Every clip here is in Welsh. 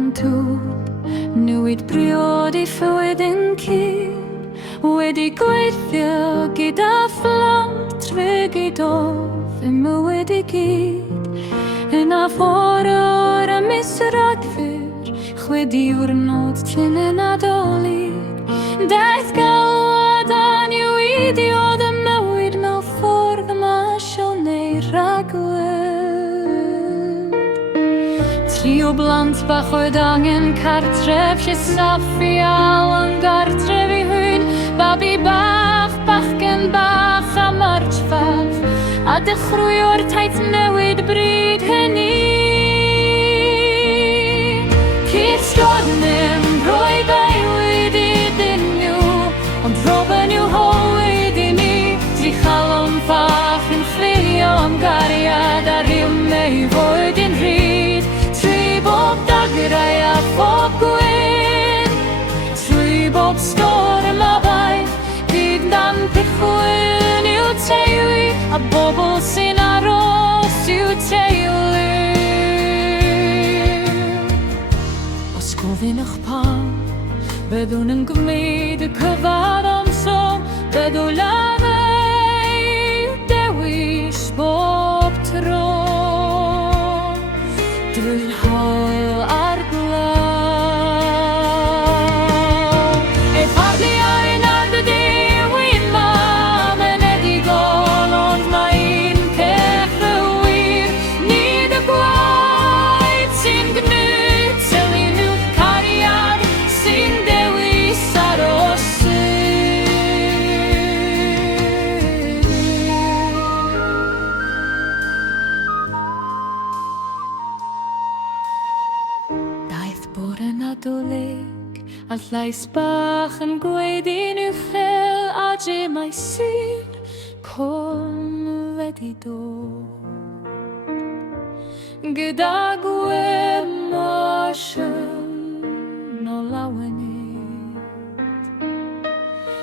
yn tŵb, newid briod I ffywyd yn cyd, wedi gweithio gyda phlant trefgydodd y mywyd I gyd, yn afforwr a misragfyr, chwedi wrnod tyn yn adolyg, daith galwad a newidiodd y mywyd mewn ffordd masiol neu ragwyd. Tri o blant bach oedd angen cartref, lle saffial yn gartref I hyn, babi bach, bachgen bach a marchfaf, a dechrwyo'r taith newid bryd hynny. Cyr sgornym roedd ei wedi'i nhw, ond roben i'w hywyd I ni, tri chalon fach yn chwilio am Cariad a rhyw neu fwyd yn rhyd, trwy bob dagrau a bob gwyn, trwy bob storm a baith, byd dan pichwyn i'w teulu, a bobl sy'n aros i'w teulu. Os gofyn eich pam, byddwn yn gwneud y cyfad am sôn, byddwn lan ei dewis bob tro. Drwy'n hael a'r glaw. E parliau'n ar dy dewin mam yn edigol, ond mae'n peth y wir, nid y gwaith sy'n gwneud teulu nhw Cariad, sy'n dewis ar o sydd. Daeth bore nadolig, a llais bach yn gweud i'n uchel, a mae sy'n cwm wedi dod. Gyda gwemosiwn o lawenydd,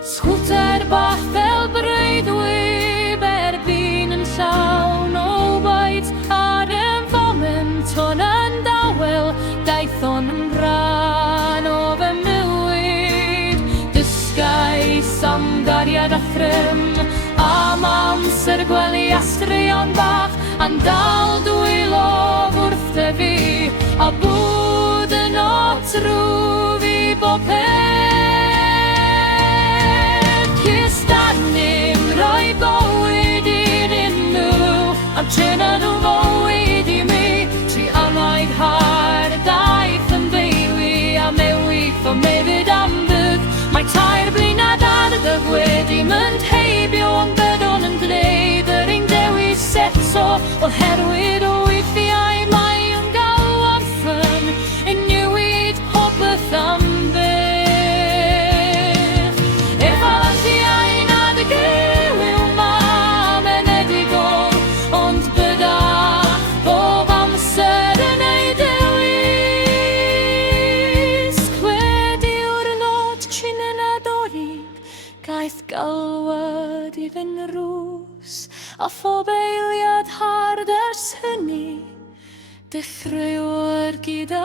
sgwter bach fel breuddwyb erbyn yn llawn o waith, ar y foment hwn yn dawel, daeth o'n yn rhan o fy mywyd, dysgais am Cariad a thrym, am amser gwely a straeon bach, a'n dal dwylo wrth dy fi, a bwyd yn o trwf I bob peth. Cystanym roi bywyd i'n nhw, am tryna nhw fywyd I mi, tri amaid har daith yn fe'u a mewid fo mefyd am bydd, mae tair blinad ar dy wedi mynd heibio am byddwn yn gleid yr un dewis eto, oherwydd o weithiau mae yn galw orffen, yn newid popeth am beth. E falantiau'n adeg yw mam yn edigol, ond byddach bob amser yn ei dewis. Cwedi wrnod trin yn adolyg, gaeth galwad I fy'n rws, a phob eiliad hard ers hynny, dechreuwr gyda